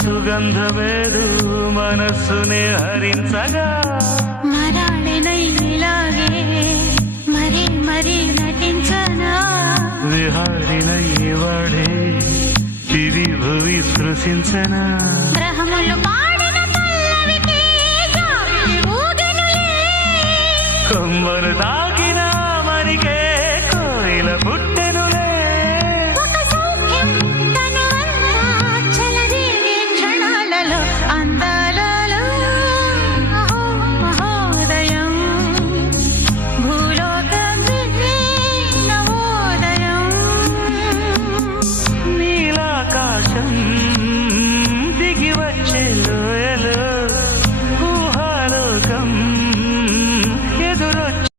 సుగంధమేదు మనస్సునే హరించగా మరాళినైలాగే మరీ మరీ నటించనా విహారినై వాడే దివి భువి స్పృశించనా గ్రహములు పాడిన పల్లవికి జాబిలి ఊగెనులే కొమ్మరు తాకిన మరికే కోయిల పుట్ట